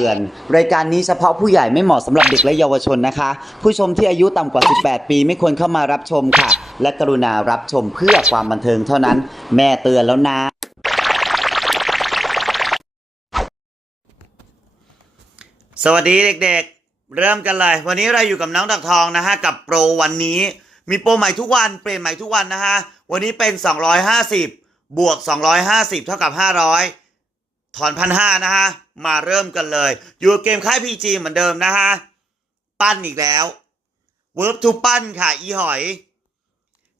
ตือน รายการนี้เฉพาะผู้ใหญ่ไม่เหมาะสำหรับเด็กและเยาวชนนะคะ ผู้ชมที่อายุต่ำกว่า 18 ปีไม่ควรเข้ามารับชมค่ะ และกรุณารับชมเพื่อความบันเทิงเท่านั้น แม่เตือนแล้วนะ สวัสดีเด็กๆ เริ่มกันเลย วันนี้เราอยู่กับน้องดักทองนะฮะกับโปรวันนี้มีโปรใหม่ทุกวันเปลี่ยนใหม่ทุกวันนะฮะวันนี้เป็น 250 บวก 250 เท่ากับ 500 ถอนพันห้านะฮะ มาเริ่มกันเลย อยู่เกมค่าย PG เหมือนเดิมนะฮะ ปั้นอีกแล้วเวิร์บทูปั้นค่ะ อีหอย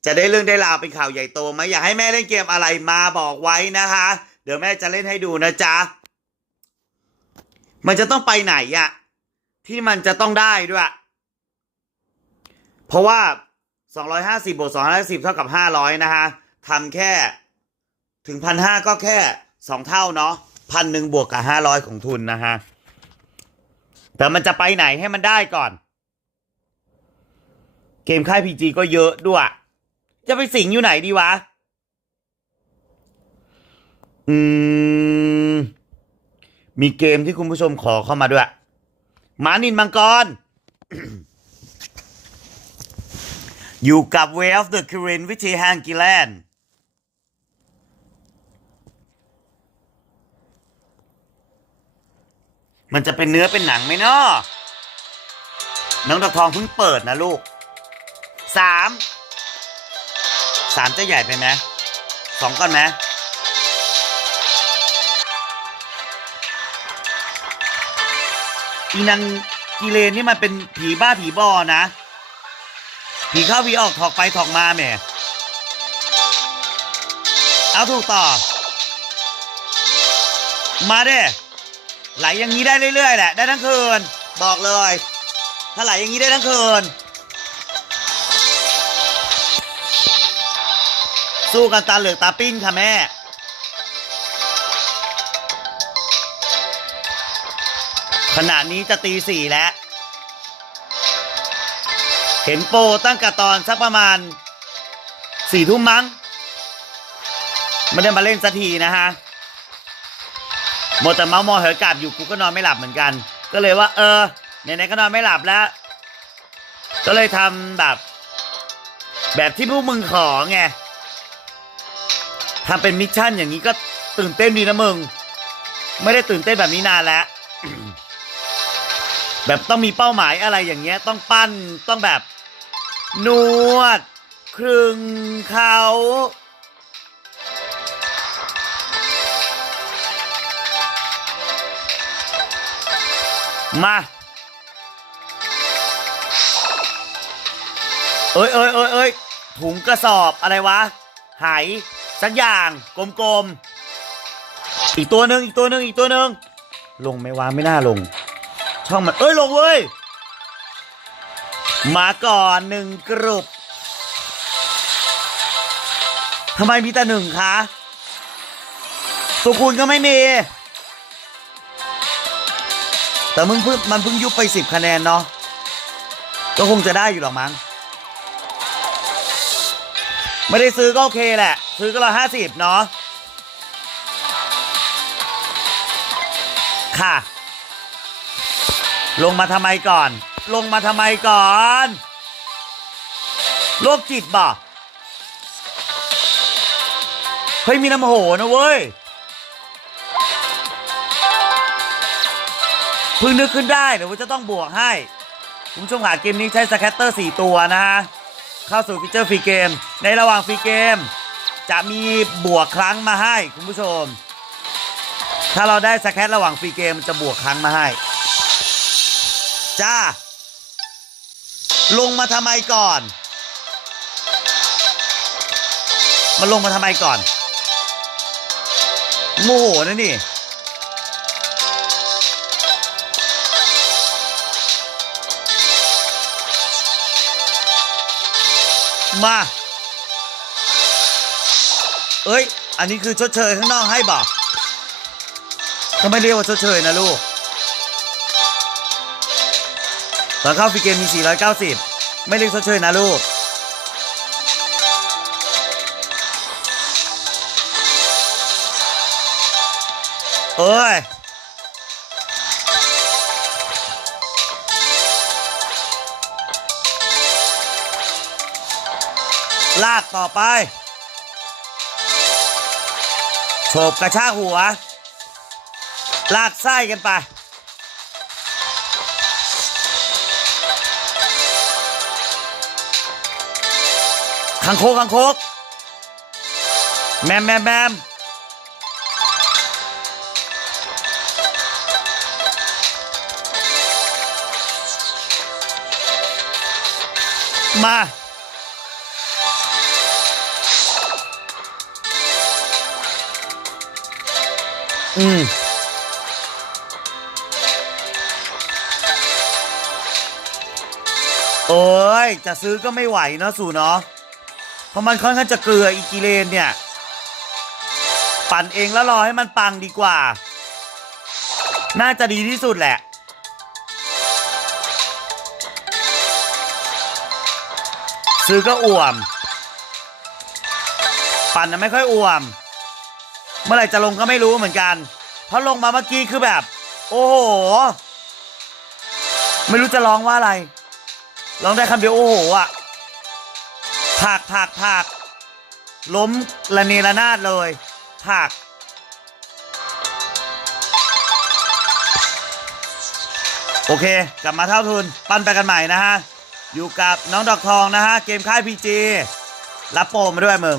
จะได้เรื่องได้ราวเป็นข่าวใหญ่โตไหมอยากให้แม่เล่นเกมอะไรมาบอกไว้นะคะ เดี๋ยวแม่จะเล่นให้ดูนะจ๊ะ มันจะต้องไปไหนอะที่มันจะต้องได้ด้วย เพราะว่า 250บวก250 เท่ากับ 500 นะฮะทำแค่ถึงพันห้าก็แค่สองเท่าเนาะ พันหนึ่งบวกกับ500ของทุนนะฮะ แต่มันจะไปไหนให้มันได้ก่อน เกมค่ายพีจีก็เยอะด้วย จะไปสิงอยู่ไหนดีวะ อืม มีเกมที่คุณผู้ชมขอเข้ามาด้วยหมานินมังกร อยู่กับ Way of the Current วิธีแฮงกิแลนด์ มันจะเป็นเนื้อเป็นหนังไหมเนาะน้องตะทองเพิ่งเปิดนะลูกสามสามจะใหญ่ไปไหมสองก่อนไหมอีนางกิเลนนี่มันเป็นผีบ้าผีบอนะ ผีเข้าผีออกถอกไปถอกมาแหมเอาถูกต่อ มาเด้ ไหลอย่างนี้ได้เรื่อยๆแหละได้ทั้งคืน บอกเลย ถ้าไหลอย่างนี้ได้ทั้งคืน สู้กันตาเหลือกตาปิ้นค่ะแม่ขณะนี้จะตีสี่แล้ว เห็นโปตั้งแต่ตอนสักประมาณสี่ทุ่มมั้ง ไม่ได้มาเล่นสักทีนะฮะ หมดแต่เมาส์มอเหอกลับอยู่กูก็นอนไม่หลับเหมือนกัน ก็เลยว่า เออไหนๆก็นอนไม่หลับแล้ว ก็เลยทำแบบ แบบที่พวกมึงขอไงทำเป็นมิชชั่นอย่างนี้ก็ตื่นเต้นดีนะมึง ไม่ได้ตื่นเต้นแบบนี้นานแล้ว แบบต้องมีเป้าหมายอะไรอย่างเงี้ย ต้องปั้นต้องแบบ นวด ครึงเขา มาเอ้ยเอ้ยเอ้ยเอ้ยถุงกระสอบอะไรวะ หายสักอย่างกลมๆ อีกตัวหนึ่งอีกตัวหนึ่งอีกตัวหนึ่งลงไม่วาไม่น่าลง ช่องมันเอ้ยลงเว้ย มาก่อนหนึ่งกรุ๊ปทำไมมีแต่หนึ่งคะตัวคูณก็ไม่มี แต่มึงเพิ่งมันเพิ่งยุบไปสิบคะแนนเนาะก็คงจะได้อยู่หรอกมั้งไม่ได้ซื้อก็โอเคแหละ ซื้อก็ร้อยห้าสิบเนาะค่ะ ลงมาทำไมก่อน ลงมาทำไมก่อนโรคจิตบ่เฮ้ยมีน้ำโหนะเว้ย เพิ่งนึกขึ้นได้เดี๋ยวว่าจะต้องบวกให้คุณผู้ชมขาเกมนี้ใช้สแคตเตอร์ 4 ตัวนะฮะ เข้าสู่ฟีเจอร์ฟรีเกม ในระหว่างฟรีเกม จะมีบวกครั้งมาให้คุณผู้ชม ถ้าเราได้สแคตระหว่างฟรีเกมจะบวกครั้งมาให้ จ้า ลงมาทำไมก่อนมันลงมาทำไมก่อนโมโหนะนี่ มา เอ้ย อันนี้คือชดเชยข้างนอกให้บอกก็ไม่เรียกว่าชดเชยนะลูกตอนเข้าฟรีเกมมี 490 ไม่เรียกชดเชยนะลูก เอ้ย ลากต่อไปโฉบกระชากหัว ลากไส้กันไปคังโคกคังโคกแมมแมมแมมมา อืมโอ้ยจะซื้อก็ไม่ไหวเนอะสู่เนาะเพราะมันค่อนข้างจะเกลืออีกิเลนเนี่ย ปั่นเองแล้วรอให้มันปังดีกว่า น่าจะดีที่สุดแหละซื้อก็อ่วม ปั่นนะไม่ค่อยอ่วม เมื่อไหร่จะลงก็ไม่รู้เหมือนกันเพราะลงมาเมื่อกี้คือแบบ โอ้โห ไม่รู้จะร้องว่าอะไร ร้องได้คำเดียวโอ้โหอะผักผักผักล้มระเนระนาดเลยผักโอเค กลับมาเท่าทุน ปั้นไปกันใหม่นะฮะ อยู่กับน้องดอกทองนะฮะ เกมค่ายพีจีรับโปรมาด้วยมึง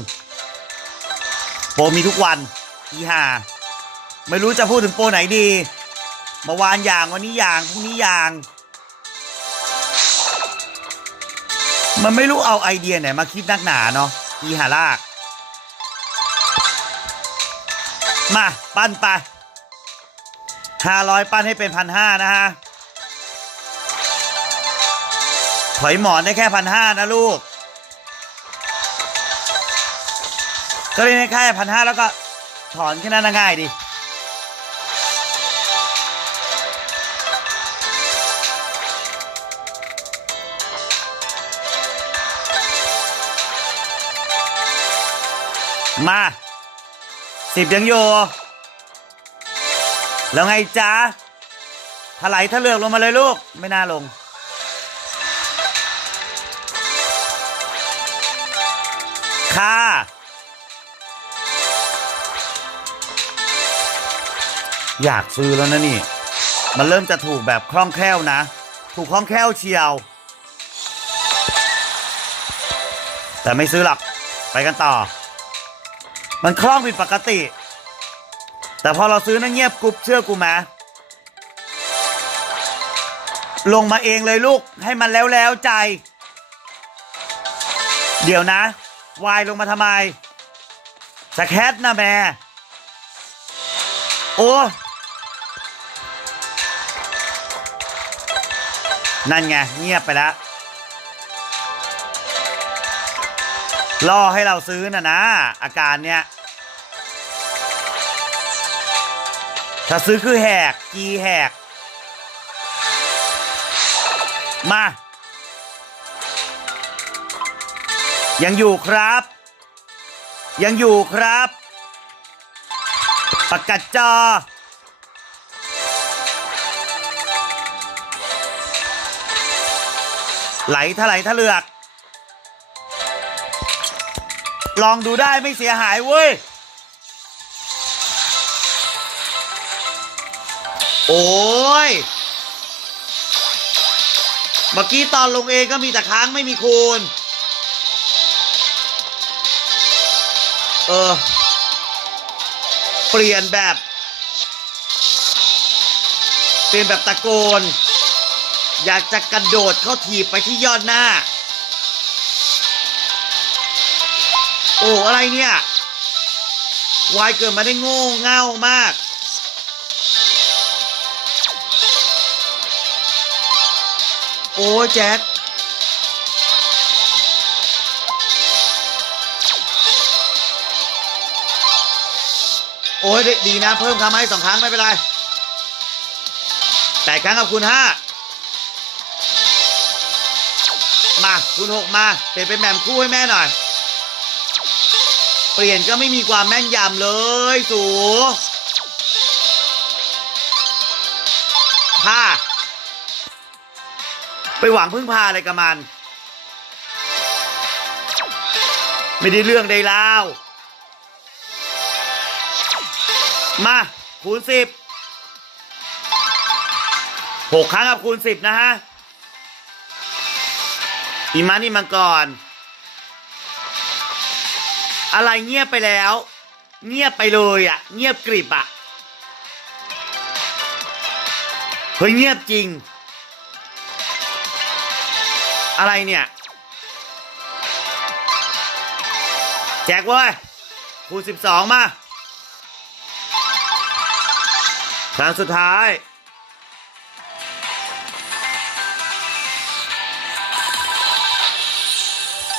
โปรมีทุกวัน อีห่าไม่รู้จะพูดถึงโปรไหนดีเมื่อวานอย่างวันนี้อย่างพรุ่งนี้อย่าง มันไม่รู้เอาไอเดียไหนมาคิดนักหนาเนาะอีหาลาก มาปั้นไปห้าร้อยปั้นให้เป็นพันห้านะฮะถอยหมอนได้แค่พันห้านะลูก ก็เล่นให้แค่พันห้าแล้วก็ ถอนแค่นั้นง่ายดิมาสิบยังอยู่ แล้วไงจ๊ะถลายทะเลือกลงมาเลยลูก ไม่น่าลง อยากซื้อแล้วนะนี่ มันเริ่มจะถูกแบบคล่องแคล่วนะ ถูกคล่องแคล่วเชียว แต่ไม่ซื้อหรอก ไปกันต่อ มันคล่องผิดปกติ แต่พอเราซื้อนะเงียบกรุบเชื่อกูไหมลงมาเองเลยลูกให้มันแล้วแล้วใจ เดี๋ยวนะ วายลงมาทำไมสแคทนะแม่โอ้ นั่นไงเงียบไปแล้วล่อให้เราซื้อน่ะนะ อาการเนี้ยถ้าซื้อคือแหกกีแหก มา ยังอยู่ครับ ยังอยู่ครับปากกัดจอ ไหลถลายทะเลือก ลองดูได้ไม่เสียหายเว้ย โอ้ย เมื่อกี้ตอนลงเองก็มีแต่ค้างไม่มีคูณ เออ เปลี่ยนแบบ เปลี่ยนแบบตะโกน อยากจะกระโดดเข้าถีบไปที่ยอดหน้า โอ้อะไรเนี่ยวายเกิดมาได้โง่เง่ามาก โอ้แจ็คโอ้ยดีนะ เพิ่มคำให้สองครั้งไม่เป็นไรแปดครั้งกับคุณห้า มาคุณหกมาเปลี่ยนเป็นแหม่มคู่ให้แม่หน่อย เปลี่ยนก็ไม่มีความแม่นยำเลยสูผ้าไปหวังพึ่งพาอะไรกับมัน ไม่ได้เรื่องได้ราวมาคูณสิบหกครั้งกับคูณสิบนะฮะ อีมานี่มังกรอะไรเงียบไปแล้ว เงียบไปเลยอะ่ะ เงียบกริบอะ่ะเฮ้ยเงียบจริง อะไรเนี่ย แจกเว้ยคูณสิบสองมาครั้งสุดท้าย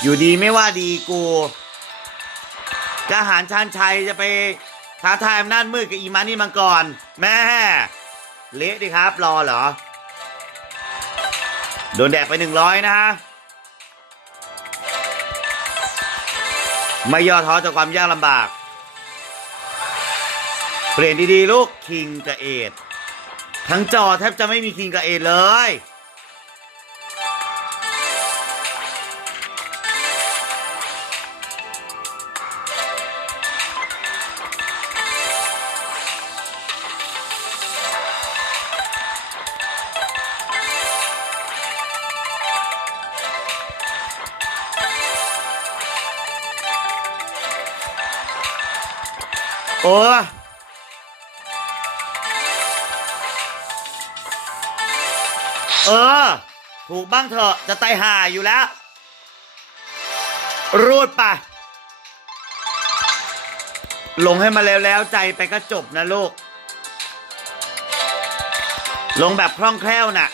อยู่ดีไม่ว่าดีกูทหารชานชัยจะไปท้าทายอำนาจมืดกับอีมานี่มังกรแม่เละดิครับ รอเหรอ โดนแดกไปหนึ่งร้อยนะฮะ ไม่ย่อท้อจากความยากลำบาก เปลี่ยนดี ๆ ลูก คิงกับเอดทั้งจอแทบจะไม่มีคิงกับเอดเลย โอ้เออ ถูกบ้างเถอะ จะตายห่าอยู่แล้ว รูดไปลงให้มาแล้วแล้วใจไปก็จบนะลูก ลงแบบคล่องแคล่วน่ะ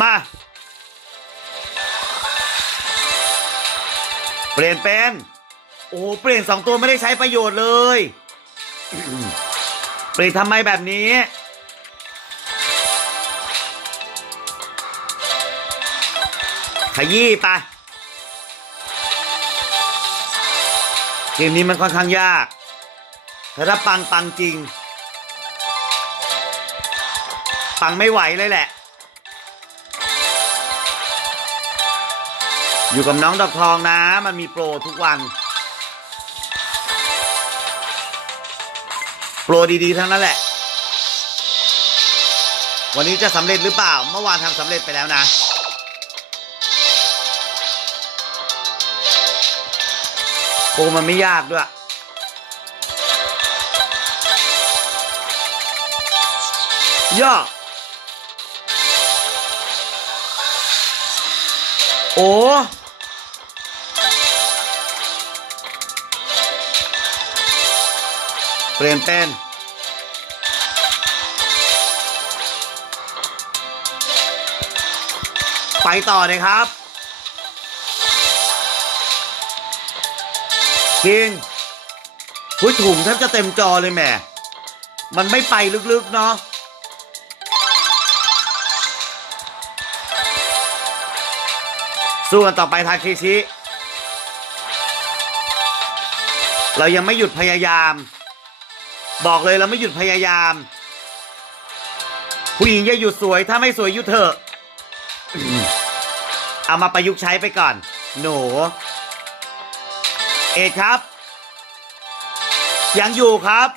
มา ลี่ยนเป็นโอ้โหเปลี่ยนสองตัวไม่ได้ใช้ประโยชน์เลย เปลี่ยนทำไมแบบนี้ขยี้ไปเกมนี้มันค่อนข้างยากแต่ถ้าปังปังจริง ปังไม่ไหวเลยแหละ อยู่กับน้องดอกทองนะ มันมีโปรทุกวัน โปรดีๆ ทั้งนั้นแหละ วันนี้จะสำเร็จหรือเปล่า เมื่อวานทำสำเร็จไปแล้วนะ โปรมันไม่ยากด้วยย่อโอ้ เปลี่ยนเป็นไปต่อเลยครับคิงหุ้ยถุงแทบจะเต็มจอเลยแหม่มันไม่ไปลึกๆ เนาะสู้กันต่อไปทาเคชิ เรายังไม่หยุดพยายาม บอกเลยเราไม่หยุดพยายาม ผู้หญิงอย่าหยุดสวยถ้าไม่สวยหยุดเถอะเอามาประยุกต์ใช้ไปก่อน หนู เอกครับ ยังอยู่ครับ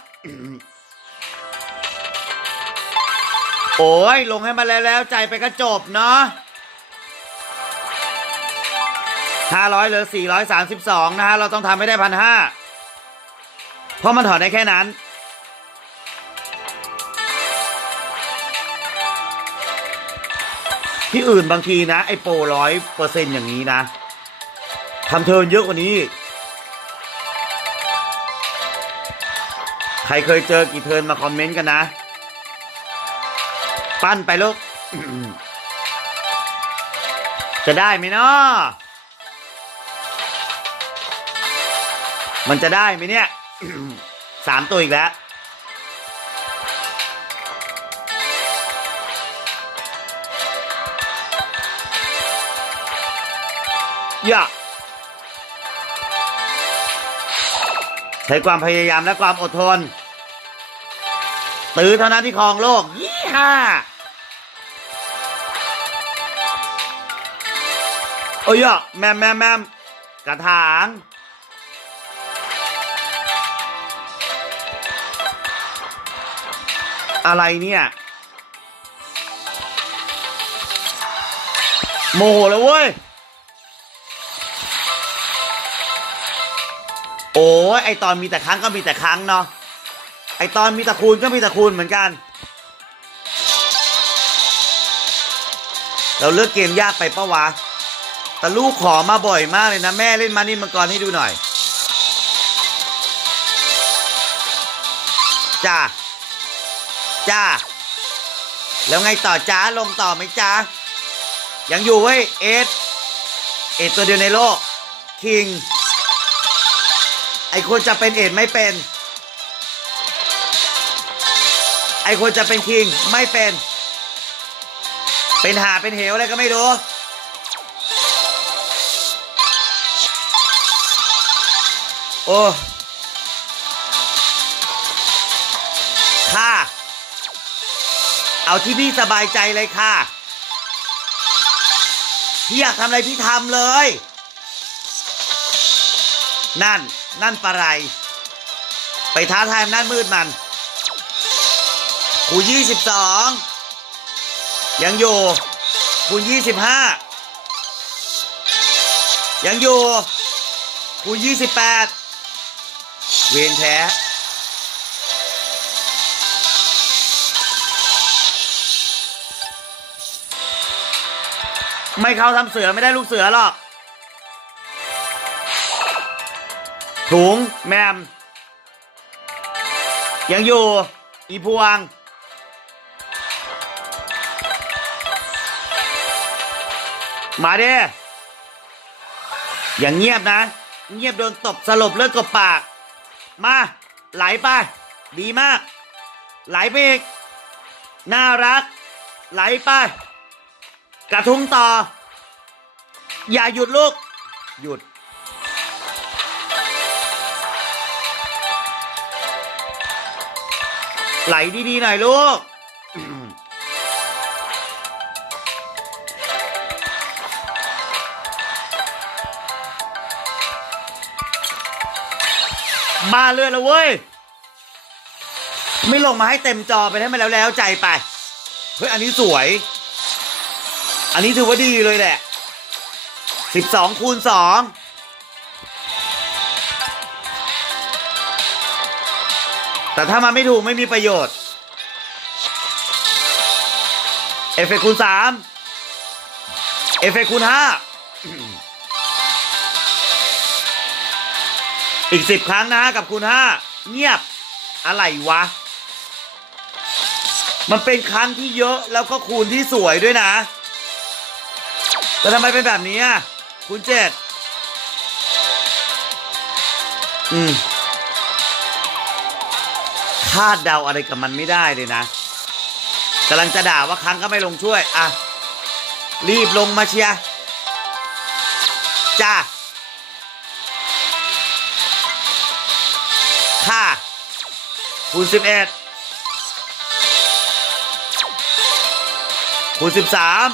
โอ้ยลงให้มาแล้วแล้วใจไปก็จบเนาะห้าร้อยเหลือสี่ร้อยสามสิบสองนะฮะ เราต้องทำให้ได้พันห้าเพราะมันถอนได้แค่นั้น ที่อื่นบางทีนะ ไอโปรร้อยเปอร์เซ็นอย่างนี้นะทำเทิร์นเยอะกว่านี้ ใครเคยเจอกี่เทิร์นมาคอมเมนต์กันนะ ปั้นไปลูกจะได้ไหมเนาะมันจะได้ไหมเนี่ยสามตัวอีกแล้ว อย่าใช้ความพยายามและความอดทน ตื้อเท่านั้นที่ครองโลกยี่ห้าโอ้ยอะแมมแมมแมมกระถางอะไรเนี่ย โมโหแล้วเว้ย โอ้ยไอตอนมีแต่ครั้งก็มีแต่ครั้งเนาะไอตอนมีแต่คูณก็มีแต่คูณเหมือนกัน เราเลือกเกมยากไปปะวะแต่ลูกขอมาบ่อยมากเลยนะแม่เล่นมานี่มังกรให้ดูหน่อยจ้าจ้าแล้วไงต่อจ้าลงต่อไหมจ้ายังอยู่เว้ยเอสเอสตัวเดียวในโลกคิง ไอคนจะเป็นเอสไม่เป็น ไอคนจะเป็นคิงไม่เป็น เป็นหาเป็นเหวอะไรก็ไม่รู้ โอ้ค่ะ เอาที่พี่สบายใจเลยค่ะ พี่อยากทำอะไรพี่ทำเลย นั่น นั่นปะไร ไปท้าทายอำนาจมืดมันคูยี่สิบสองยังอยู่คูยี่สิบห้ายังอยู่คูยี่สิบแปดเวียนแท้ไม่เข้าทำเสือไม่ได้ลูกเสือหรอก ถุงแมม ยังอยู่ อีพวง มาเด้อย่างเงียบนะ เงียบโดนตบสลบเลือดกบปาก มา ไหลไป ดีมาก ไหลไปอีก น่ารัก ไหลไป กระทุ้งต่อ อย่าหยุดลูก หยุด ไหลดีๆหน่อยลูก มาเรื่อยแล้วเว้ย ไม่ลงมาให้เต็มจอไปให้มันแล้วแล้วใจไป เฮ้ย อันนี้สวย อันนี้ถือว่าดีเลยแหละสิบสองคูณสอง แต่ถ้ามันไม่ถูกไม่มีประโยชน์ เอฟเฟคูณสามเอฟเฟคูณห้าอีกสิบครั้งนะฮะกับคูณห้าเงียบอะไรวะ มันเป็นครั้งที่เยอะแล้วก็คูณที่สวยด้วยนะ แต่ทำไมเป็นแบบนี้อะคูณเจ็ดอืม คาดเดาอะไรกับมันไม่ได้เลยนะกำลังจะด่าว่าครั้งก็ไม่ลงช่วย อะ รีบลงมาเชียจ้าค่ะคูณสิบเอ็ดคูณสิบสาม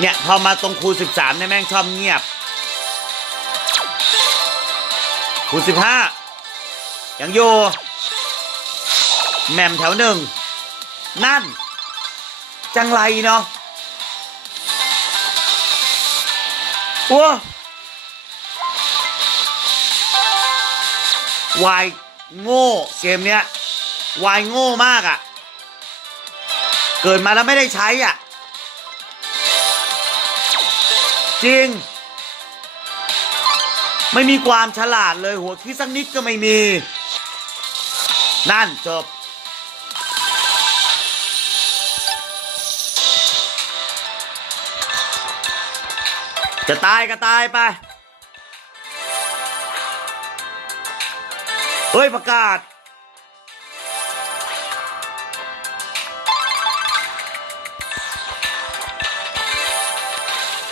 เนี่ย พอมาตรงคูณสิบสามเนี่ยแม่งชอบเงียบคูณสิบห้า ยังอยู่แหม่มแถวหนึ่ง นั่น จังไรเนาะว้าวายโง่เกมเนี้ยวายโง่มากอะ่ะ เกิดมาแล้วไม่ได้ใช้อะ จริง ไม่มีความฉลาดเลยหัวคิดสักนิดก็ไม่มี นั่นจบจะตายก็ตายไป เฮ้ยประกาศ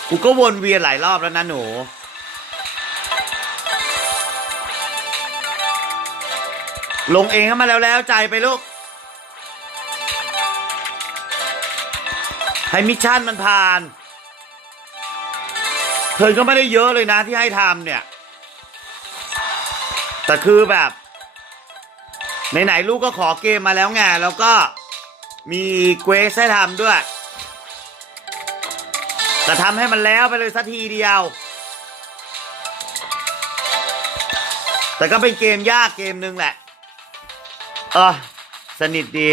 กูก็วนเวียนหลายรอบแล้วนะหนู ลงเองเข้ามาแล้วแล้วใจไปลูก ให้มิชชั่นมันผ่าน เธอก็ไม่ได้เยอะเลยนะที่ให้ทำเนี่ย แต่คือแบบไหนๆลูกก็ขอเกมมาแล้วไงแล้วก็มีเกวสให้ทำด้วยแต่ทำให้มันแล้วไปเลยสักทีเดียว แต่ก็เป็นเกมยากเกมหนึ่งแหละ เออสนิทดี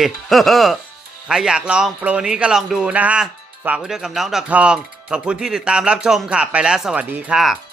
ใครอยากลองโปรนี้ก็ลองดูนะฮะ ฝากไว้ด้วยกับน้องดอกทอง ขอบคุณที่ติดตามรับชมค่ะ ไปแล้วสวัสดีค่ะ